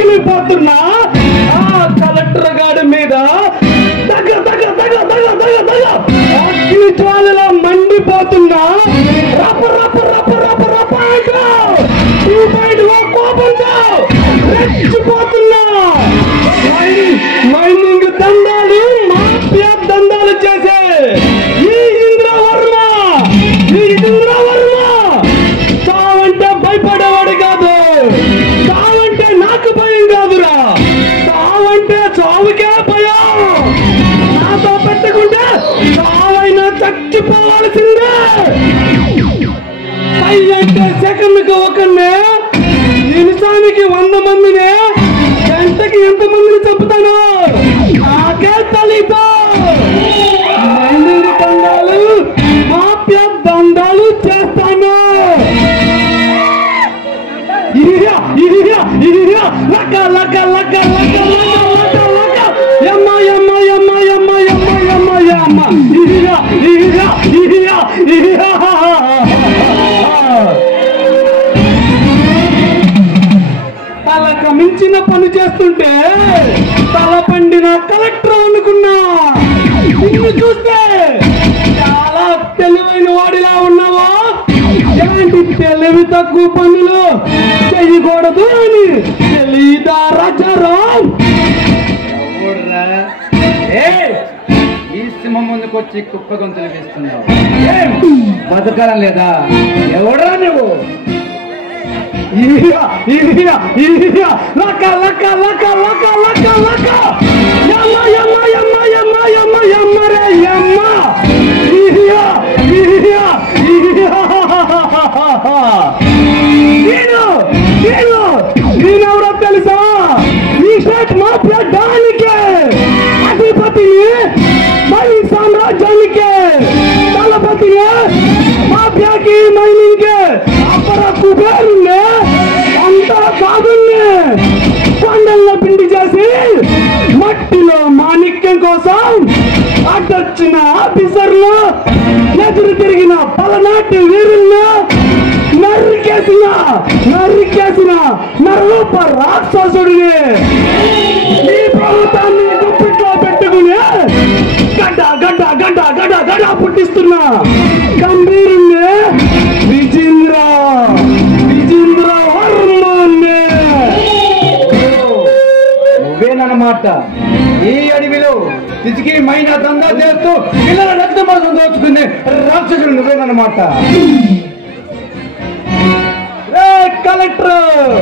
రగిలిపోతున్నా ఆ కలెక్టర్ గారి మీద దగ్గర దగ్గర దగ్గర దగ్గర దగ్గర దగ్గర అగ్ని జ్వాలలో మండిపోతున్నా రప్ప రప్ప రప్ప రప్ప రప్ప కోపంతో రెచ్చిపోతున్నా మైనింగ్ దందాలు మాఫియా దందాలు చేసే ఈ ఇంద్రవర్మ చావంటే భయపడేవాడు కాదు, చావంటే నాకు భయం కాదురా, చావంటే చావుకే భయం. నాతో పెట్టుకుంటే చావైనా చచ్చిపోవాల్సిందే. అంటే సెకండ్కి ఒకరినే, నిమిషానికి 100 మందిని, గంటకి ఎంతమందిని చంపుతాను నాకే తెలీదు. మైనింగ్ దందాలు మాఫియా దందాలు చేస్తాను. లక్క లక్క లక్క లక్క లక్క లక్క యమ్మ యమ్మ యమ్మ యమ్మ యమ్మ యమ్మ యమ్మ తలకు మించిన పని చేస్తుంటే తల పండిన కలెక్టర్ అనుకున్నా. నిన్ను చూస్తే చాలా తెలివైన వాడిలా ఉన్నావా? ఎలాంటి తెలివి తక్కువ పనులు చేయకూడదు అని తెలీదా రాజారాం? ఈ సింహం ముందుకు వచ్చి కుప్ప గొంతులు వేస్తున్నావు, బతకాలం లేదా? ఎవడా నువ్వు? లక్క లక్క లక్క లక్క లక్క లక్క యమ్మ యమ్మ యమ్మ యమ్మ యమ్మ యమ్మ రే యమ్మ నేనెవరో తెలుసా? ఈ షేక్ మాఫియా డానికే అధిపతిని, మైనింగ్ సామ్రాజ్యానికే దళపతిని, మాఫియాకి మైనింగ్ అపర కుబేరుణ్ణి, అంతా కాదుణ్ణి కొండల్లో పిండి చేసి మట్టిలో మాణిక్యం కోసం అడ్డొచ్చిన ఆఫీసర్లు, ఎదురు తిరిగిన పలనాటి వీరులను నరికేసిన నరరూప రాక్షసుడిని ఈ ప్రభుత్వాన్ని గుప్పిట్లో పెట్టుకుని గడ్డ గడ్డ గడ్డ గడ్డ గడ్డ పుట్టిస్తున్నా గంభీరుణ్ణి విజేంద్ర వర్మని. నువ్వేనన్నమాట ఈ అడవిలో తిరిగి మైనా దందా చేస్తూ పిల్లల రక్త మాసం దోచుకునే రాక్షసుడు నువ్వేనన్నమాట. కలెక్టర్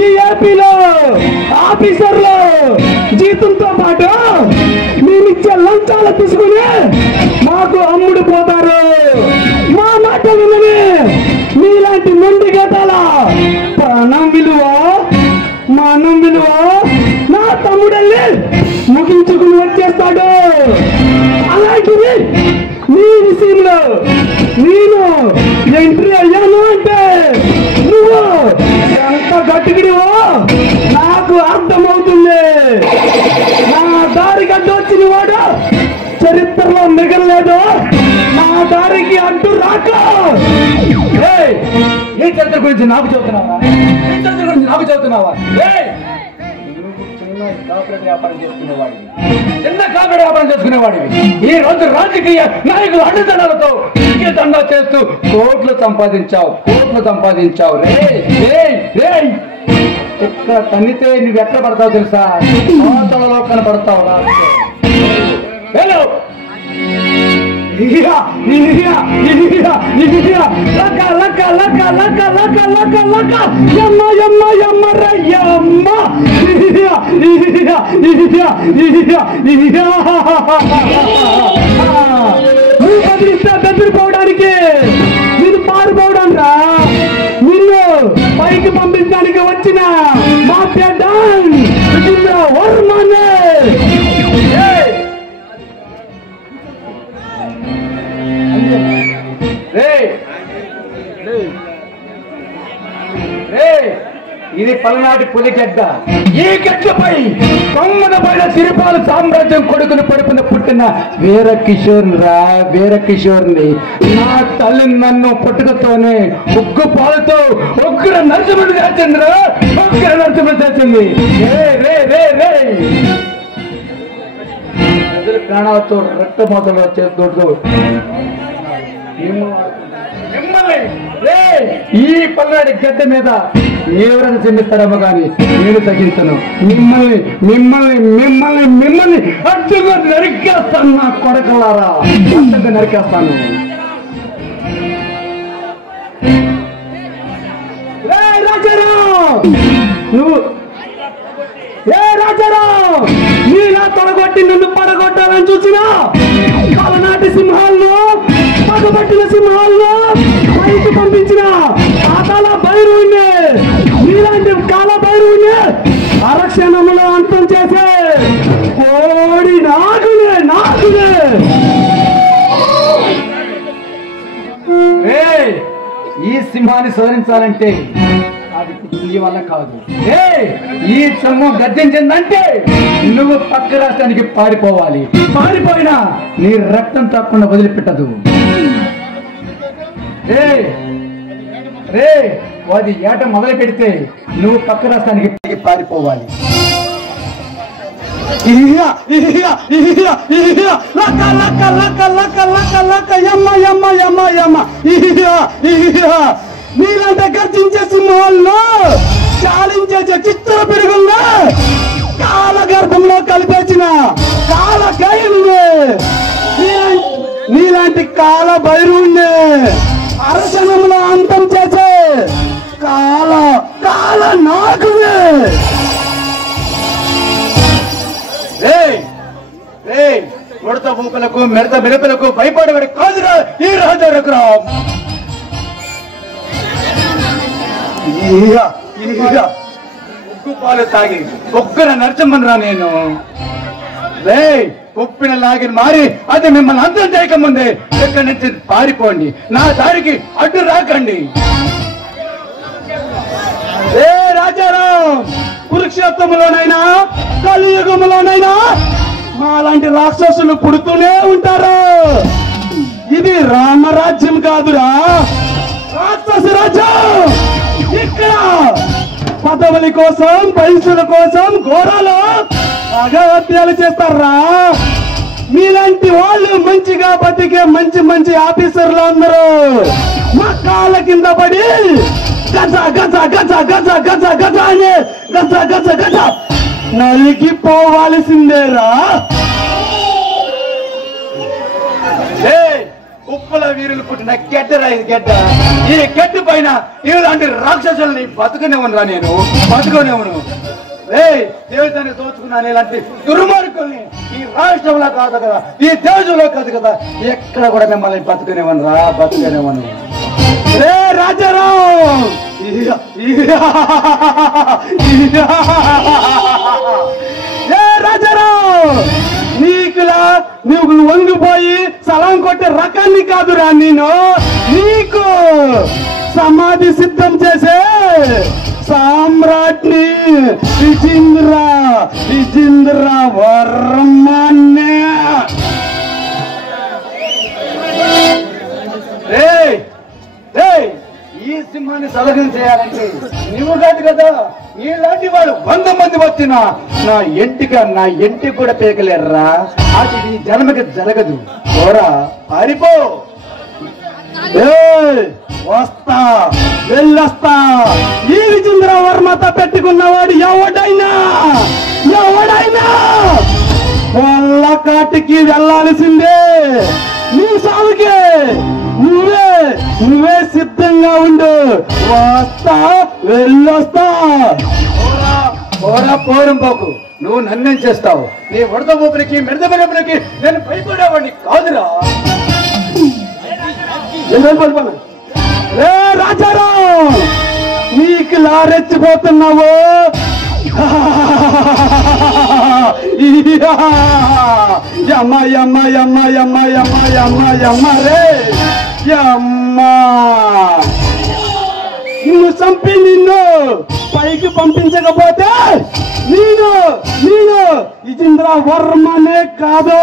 ఈ ఏపీలో ఆఫీసర్లు జీతంతో పాటు మేమిచ్చే లంచాలు తీసుకుని మాకు అమ్ముడు పోతారు. మా మాట వినని మీలాంటి మొండి గేటాల ప్రాణం విలువ మానం విలువ నా తమ్ముడల్ని ముగించుకుని వచ్చేస్తాడు. అలాంటిది నీ విషయంలో నేను ఎంట్రీ అయ్యాను అంటే నువ్వు ఎంత గట్టిగిడివో నాకు అర్థమవుతుంది. నా దారికి అడ్డు వచ్చిన వాడు చరిత్రలో మిగలలేదు, నా దారికి అడ్డు రాక. ఏ చరిత్ర గురించి నాకు చెబుతున్నావా? ఏ చరిత్ర గురించి నాకు చెబుతున్నావా? చిన్న కార్పొరేట్ వ్యాపారం చేసుకునేవాడివి ఈ రోజు రాజకీయ నాయకులు అడ్డుదడాలతో దండా చేస్తూ కోట్లు సంపాదించావు. ఇక్కడ తన్నితే నువ్వు ఎక్కడ పడతావు తెలుసా? అవతలలో కనపడతావు. హలో బెదిరిపోవడానికి నేను పారిపోవడం రా. నిన్ను పైకి పంపించడానికి వచ్చిన మాఫియా డాన్ వర్మనే. ఇది పలనాటి పులిగడ్డ. ఈ గడ్డపై కొమ్మన పైన సిరిపాల సామ్రాజ్యం కొడుకుని పడుపున పుట్టిన వీర కిషోర్ని వీర కిషోర్ని. నా తల్లి నన్ను పుట్టుకతోనే ఉగ్గు పాలతో ఉగ్ర నరసింహుడు చేసింది ఉగ్ర నరసింహుడు చేసింది. రే రే రే ప్రజల ప్రాణాలతో రక్తమోతలో చేస్తూ ఈ పల్నాడి గడ్డ మీద ఎవరైనా చెందిస్తారేమో కానీ నేను తగ్గించను. మిమ్మల్ని మిమ్మల్ని మిమ్మల్ని మిమ్మల్ని అడ్డుగా నరికేస్తాను. నా కొడకలారా అడ్డుగా నరికేస్తాను. నువ్వు రాజారావు నీలా తొడగొట్టి నన్ను పడగొట్టాలని చూసినా పలనాటి సింహాలను పగబట్టిన సింహాలను బయటకు పంపించిన కాల భైరవుని నీలాంటి కాల భైరవుని అరక్షణంలో అంతం చేసే కోడి నాగులే నాగులే. ఈ సింహాన్ని సవరించాలంటే అది నీ వల్ల కాదు. ఈ సింహం గర్జించిందంటే నువ్వు పక్క రాష్ట్రానికి పారిపోవాలి. పారిపోయినా నీ రక్తం తప్పకుండా వదిలిపెట్టదు. అది ఏట మొదలు పెడితే నువ్వు పక్క రాష్ట్రానికి పారిపోవాలి. నీలంటే గర్జించే సింహాల్లో చాలించే చిత్ర పెరుగుల్లో కాల గర్భంలో కలిపేసిన కాల కైలునే నీలాంటి కాల భైరువునే అరసనంలో అంతం చేసే కాల కాల నాగునే. ఉడత ఊపలకు మెడత మెరుపులకు భయపడేవాడి కాదురా ఈ రాజారకురా. ఉప్పు పాలు తాగి ఒక్కర నరచమనరా నేను. ఉప్పిన లాగిన మారి అది మిమ్మల్ని అంతం చేయకముందే ఎక్కడి నుంచి పారిపోండి. నా దారికి అడ్డు రాకండి. రాజారాం కురుక్షేత్రంలోనైనా కలియుగంలోనైనా మాలాంటి రాక్షసులు పుడుతూనే ఉంటారు. ఇది రామరాజ్యం కాదురా రాక్షస రాజ్యం. ఇక్కడ పదవుల కోసం పైసల కోసం ఘోరాలు అగత్యాలు చేస్తారా. మీలాంటి వాళ్ళు మంచిగా బతికే మంచి మంచి ఆఫీసర్లు అందరూ మా కాళ్ళ కింద పడి గజ గజ గజ గజ గజ గజ అని గజ గజ గజ నలిగిపోవాల్సిందేరా. ఉప్పుల వీరులు పుట్టిన గడ్డరా ఇది గడ్డ. ఈ గడ్డ పైన ఇలాంటి రాక్షసుల్ని బతుకునేవనురా నేను బతుకునేవను. దేవతాన్ని దోచుకున్నాను ఇలాంటి దుర్మార్గుల్ని ఈ రాష్ట్రంలో కాదు కదా ఈ దేశంలో కాదు కదా ఎక్కడ కూడా మిమ్మల్ని బతుకునేవనురా బతుకునేవను. రాజారాం రాజారాం నీకులా నువ్వు వంగిపోయి సలాం కొట్టే రకాన్ని కాదురా నేను. నీకు సమాధి సిద్ధం చేసే సామ్రాట్ని విజేంద్ర వర్మనే. ఈ సింహాన్ని సలహం చేయాలంటే నువ్వు కాదు కదా ఇలాంటి వాడు 100 మంది వచ్చినా నా ఇంటికి కూడా పేకలేర్రా. అది నీ జన్మకి జరగదు. పోరా పారిపో. వస్తా వెళ్ళొస్తా. ఈ విజేంద్ర వర్మతో పెట్టుకున్నవాడు ఎవడైనా వాళ్ళ కాటికి వెళ్ళాల్సిందే. నీ సాగుకే నువ్వే సిద్ధంగా ఉండు. వస్తా వెళ్ళొస్తా. పోరా పోరం పోకు. నువ్వు నన్నేం చేస్తావు? నీ వడద ఊపిరికి మెడద మెరుపులకి నేను భయపడేవాడిని కాదురా. రాజారాం నీకు లారెచ్చిపోతున్నావు. నిన్ను చంపి నిన్ను పైకి పంపించకపోతే నేను ఇజింద్ర వర్మనే కాదు.